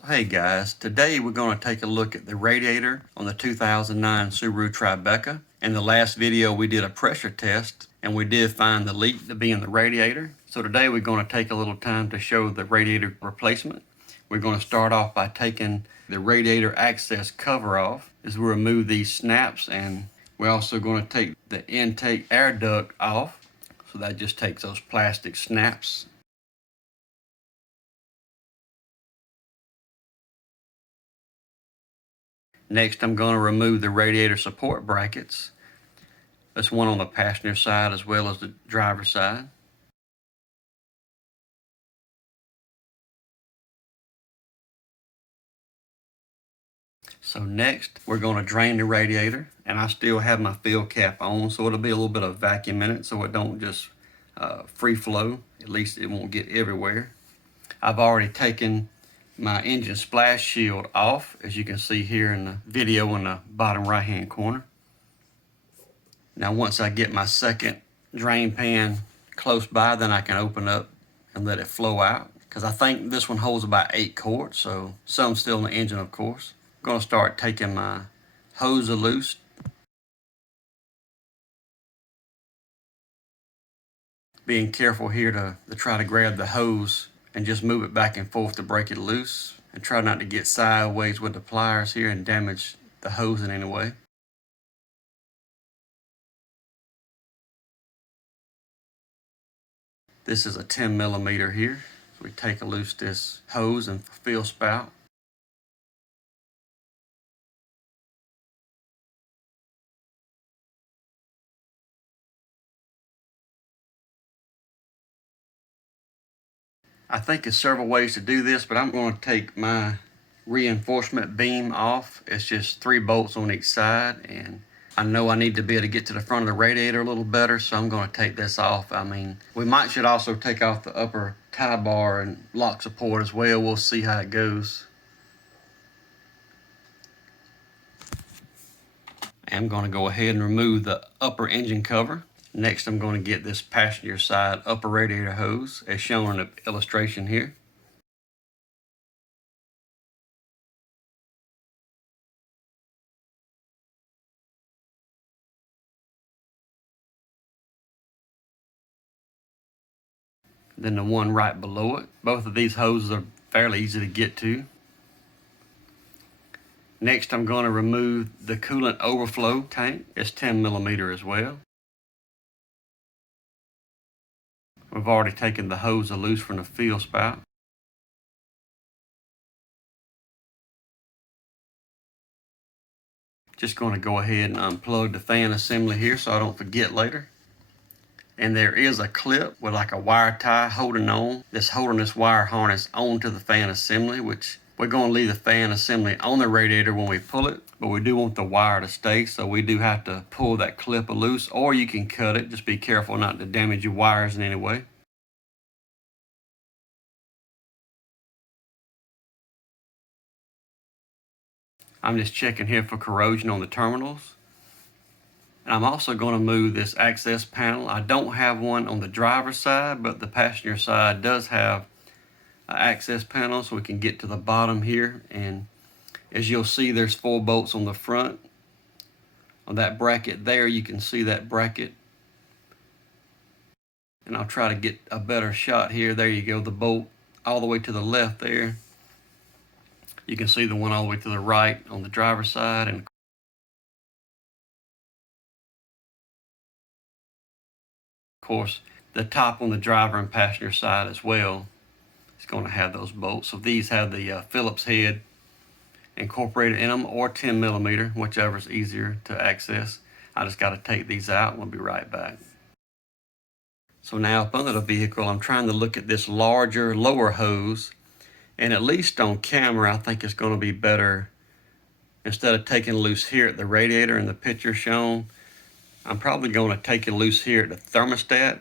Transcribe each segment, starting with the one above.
So hey guys, today we're going to take a look at the radiator on the 2009 Subaru Tribeca. In the last video we did a pressure test and we did find the leak to be in the radiator. So today we're going to take a little time to show the radiator replacement. We're going to start off by taking the radiator access cover off as we remove these snaps, and we're also going to take the intake air duct off. So that just takes those plastic snaps. Next, I'm going to remove the radiator support brackets. That's one on the passenger side as well as the driver's side. So next, we're going to drain the radiator, and I still have my fill cap on, so it'll be a little bit of vacuum in it so it don't just free flow. At least it won't get everywhere. I've already taken my engine splash shield off, as you can see here in the video in the bottom right hand corner. Now once I get my second drain pan close by, then I can open up and let it flow out, because I think this one holds about 8 quarts, so some still in the engine of course. I'm going to start taking my hose loose. Being careful here to try to grab the hose and just move it back and forth to break it loose, and try not to get sideways with the pliers here and damage the hose in any way. This is a 10 millimeter here. So we take loose this hose and fill spout. I think there's several ways to do this, but I'm going to take my reinforcement beam off. It's just 3 bolts on each side, and I know I need to be able to get to the front of the radiator a little better, so I'm going to take this off. I mean, we should also take off the upper tie bar and lock support as well. We'll see how it goes. I'm going to go ahead and remove the upper engine cover. Next, I'm going to get this passenger side upper radiator hose as shown in the illustration here. Then the one right below it. Both of these hoses are fairly easy to get to. Next, I'm going to remove the coolant overflow tank. It's 10 millimeter as well. We've already taken the hose loose from the fill spout. Just going to go ahead and unplug the fan assembly here so I don't forget later. And there is a clip with like a wire tie holding this wire harness onto the fan assembly, which we're going to leave the fan assembly on the radiator when we pull it, but we do want the wire to stay, so we do have to pull that clip loose, or you can cut it. Just be careful not to damage your wires in any way. I'm just checking here for corrosion on the terminals. And I'm also going to move this access panel. I don't have one on the driver's side, but the passenger side does have an access panel, so we can get to the bottom here. And as you'll see, there's 4 bolts on the front. On that bracket there, you can see that bracket. And I'll try to get a better shot here. There you go, the bolt all the way to the left there. You can see the one all the way to the right on the driver's side, and of course the top on the driver and passenger side as well is going to have those bolts. So these have the Phillips head incorporated in them, or 10 millimeter, whichever is easier to access. I just got to take these out. We'll be right back. So now up under the vehicle, I'm trying to look at this larger lower hose, and at least on camera I think it's going to be better. Instead of taking loose here at the radiator in the picture shown, I'm probably going to take it loose here at the thermostat,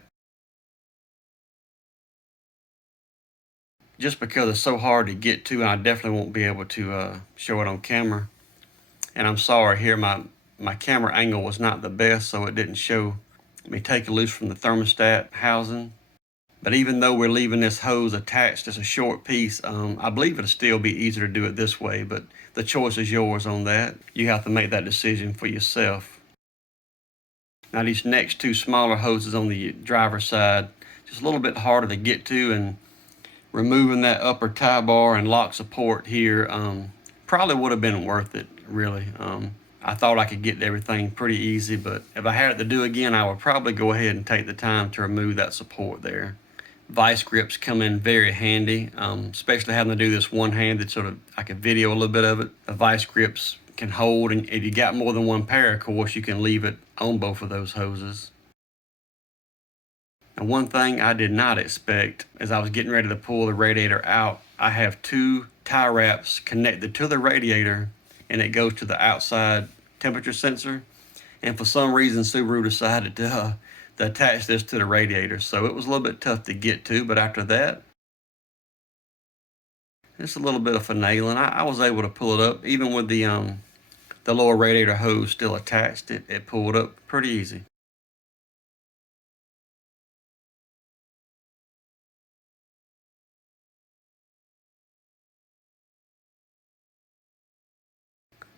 just because it's so hard to get to, and I definitely won't be able to show it on camera. And I'm sorry here, my camera angle was not the best, so it didn't show me take it loose from the thermostat housing. But even though we're leaving this hose attached as a short piece, I believe it'll still be easier to do it this way, but the choice is yours on that. You have to make that decision for yourself. Now these next two smaller hoses on the driver's side, just a little bit harder to get to, and removing that upper tie bar and lock support here probably would have been worth it, really. I thought I could get everything pretty easy, but if I had it to do again, I would probably go ahead and take the time to remove that support there. Vice grips come in very handy, especially having to do this one-handed, sort of I could video a little bit of it. The vice grips can hold, and if you got more than one pair, of course, you can leave it on both of those hoses. And one thing I did not expect, as I was getting ready to pull the radiator out, I have two tie wraps connected to the radiator, and it goes to the outside temperature sensor. And for some reason, Subaru decided to attach this to the radiator. So it was a little bit tough to get to, but after that, just a little bit of finagling, I was able to pull it up. Even with the lower radiator hose still attached, it pulled up pretty easy.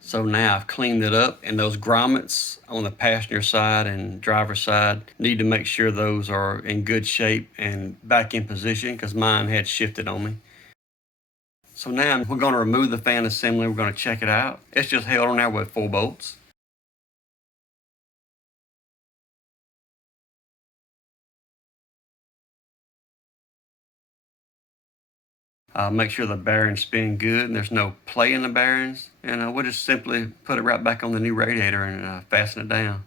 So now I've cleaned it up, and those grommets on the passenger side and driver's side, need to make sure those are in good shape and back in position, because mine had shifted on me. So now we're going to remove the fan assembly. We're going to check it out. It's just held on there with 4 bolts. Make sure the bearings spin good and there's no play in the bearings. And we'll just simply put it right back on the new radiator and fasten it down.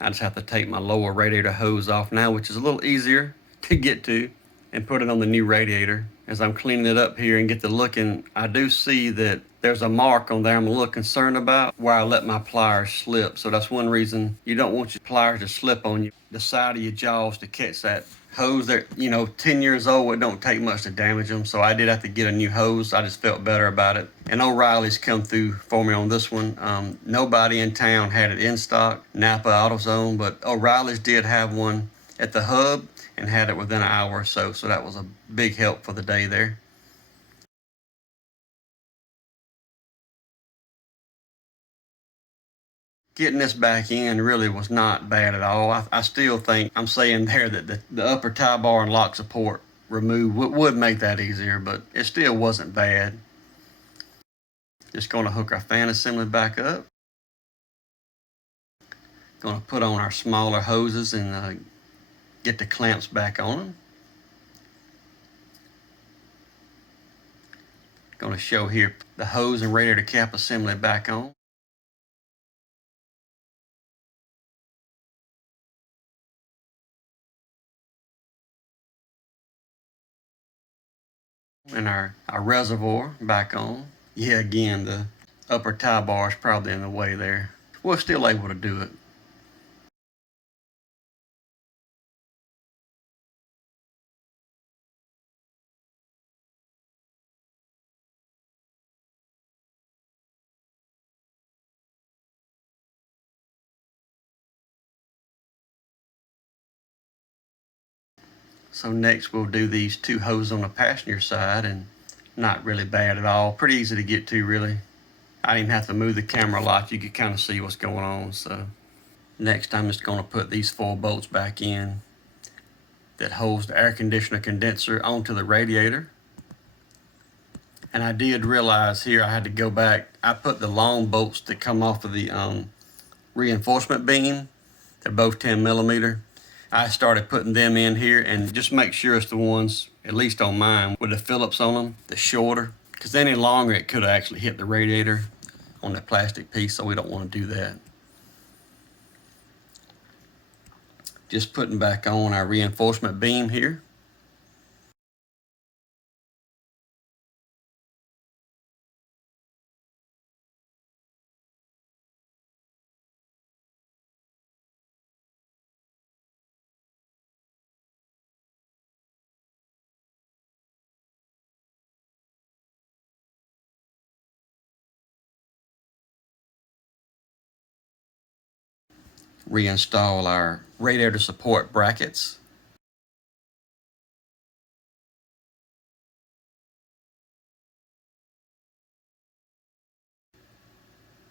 I just have to take my lower radiator hose off now, which is a little easier to get to, and put it on the new radiator. As I'm cleaning it up here and get to looking, I do see that there's a mark on there I'm a little concerned about where I let my pliers slip. So that's one reason you don't want your pliers to slip on you, the side of your jaws, to catch that hose. They're 10 years old. It don't take much to damage them. So I did have to get a new hose. I just felt better about it. And O'Reilly's come through for me on this one. Nobody in town had it in stock, Napa, AutoZone, but O'Reilly's did have one at the hub and had it within an hour or so. So that was a big help for the day there. Getting this back in really was not bad at all. I still think I'm saying there that the upper tie bar and lock support removed would make that easier, but it still wasn't bad. Just going to hook our fan assembly back up. Going to put on our smaller hoses and get the clamps back on them. Going to show here the hose and radiator cap assembly back on. And our reservoir back on. Yeah, again, the upper tie bar is probably in the way there. We're still able to do it. So next we'll do these two hoses on the passenger side, and not really bad at all. Pretty easy to get to, really. I didn't have to move the camera a lot. You could kind of see what's going on. So next I'm just going to put these 4 bolts back in that holds the air conditioner condenser onto the radiator. And I did realize here I had to go back. I put the long bolts that come off of the reinforcement beam. They're both 10 millimeter. I started putting them in here, and just make sure it's the ones, at least on mine, with the Phillips on them, the shorter, because any longer it could have actually hit the radiator on that plastic piece, so we don't want to do that. Just putting back on our reinforcement beam here. reinstall our radiator support brackets.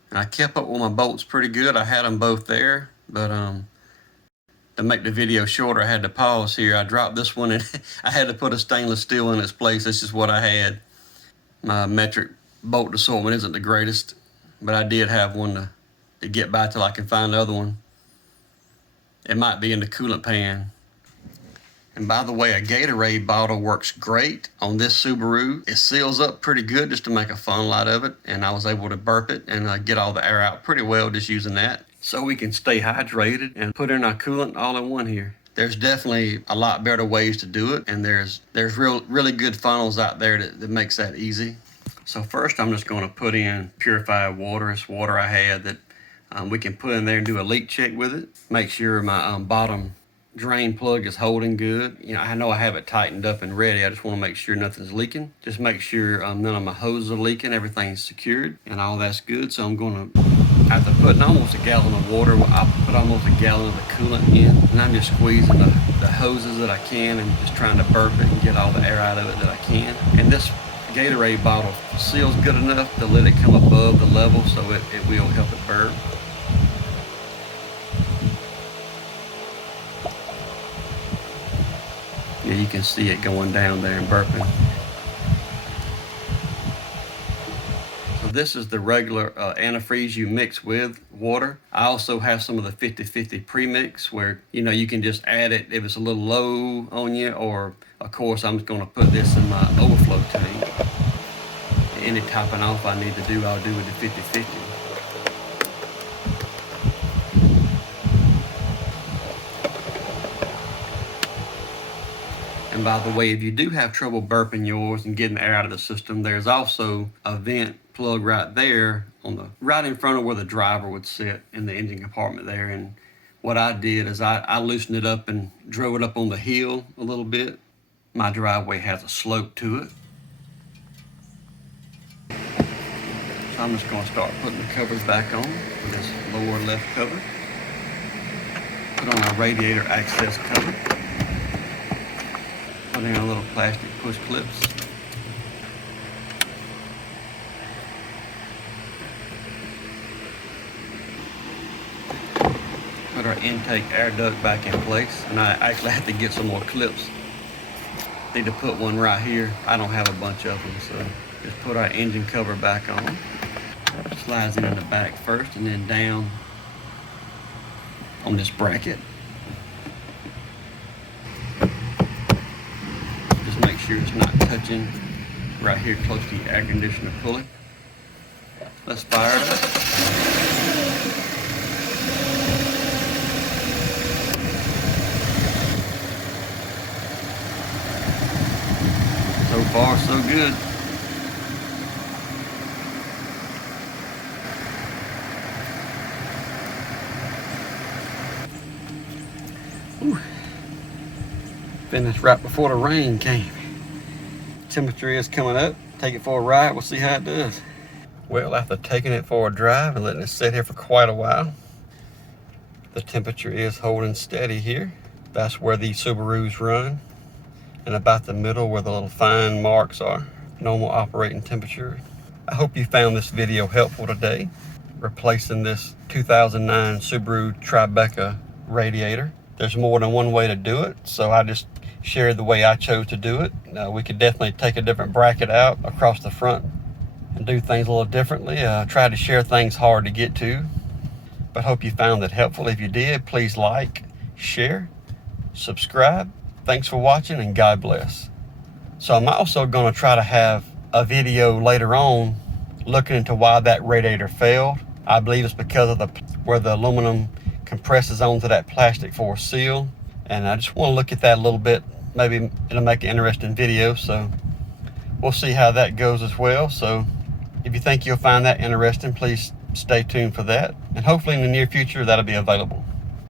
And I kept up with my bolts pretty good. I had them both there, but to make the video shorter, I had to pause here. I dropped this one and I had to put a stainless steel in its place. This is what I had. My metric bolt assortment isn't the greatest, but I did have one to get by till I can find the other one. It might be in the coolant pan. And by the way, a Gatorade bottle works great on this Subaru. It seals up pretty good just to make a funnel out of it, and I was able to burp it and get all the air out pretty well just using that. So we can stay hydrated and put in our coolant all in one here. There's definitely a lot better ways to do it, and there's really good funnels out there that makes that easy. So first I'm just going to put in purified water. It's water I had that we can put in there and do a leak check with it. Make sure my bottom drain plug is holding good. You know, I know I have it tightened up and ready. I just want to make sure nothing's leaking. Just make sure none of my hoses are leaking. Everything's secured and all that's good. So I'm going to, after putting almost a gallon of water, I'll put almost a gallon of the coolant in, and I'm just squeezing the hoses that I can and just trying to burp it and get all the air out of it that I can. And this Gatorade bottle seals good enough to let it come above the level, so it will help it burp. Yeah, you can see it going down there and burping. So this is the regular antifreeze you mix with water. I also have some of the 50-50 premix where, you know, you can just add it if it's a little low on you, or of course I'm just going to put this in my overflow tank. Any topping off I need to do, I'll do with the 50-50. And by the way, if you do have trouble burping yours and getting the air out of the system, there's also a vent plug right there right in front of where the driver would sit in the engine compartment there. And what I did is I loosened it up and drove it up on the hill a little bit. My driveway has a slope to it. So I'm just going to start putting the covers back on for this lower left cover. Put on our radiator access cover. Put in a little plastic push clips. Put our intake air duct back in place, and I actually have to get some more clips. Need to put one right here. I don't have a bunch of them, so just put our engine cover back on. Slides it in the back first and then down on this bracket. Just make sure it's not touching right here close to the air conditioner pulley. Let's fire it up. So far, so good. Whew. Finished right before the rain came. Temperature is coming up. Take it for a ride. We'll see how it does. Well, after taking it for a drive and letting it sit here for quite a while, the temperature is holding steady here. That's where the Subarus run, and about the middle where the little fine marks are. Normal operating temperature. I hope you found this video helpful today. Replacing this 2009 Subaru Tribeca Radiator. There's more than one way to do it, so I just shared the way I chose to do it. We could definitely take a different bracket out across the front and do things a little differently. Try to share things hard to get to, but hope you found it helpful. If you did, please like, share, subscribe. Thanks for watching, and God bless. So I'm also going to try to have a video later on looking into why that radiator failed. I believe it's because of where the aluminum compresses onto that plastic for a seal, and I just want to look at that a little bit. Maybe it'll make an interesting video, so we'll see how that goes as well. So if you think you'll find that interesting, please stay tuned for that, and hopefully in the near future that'll be available.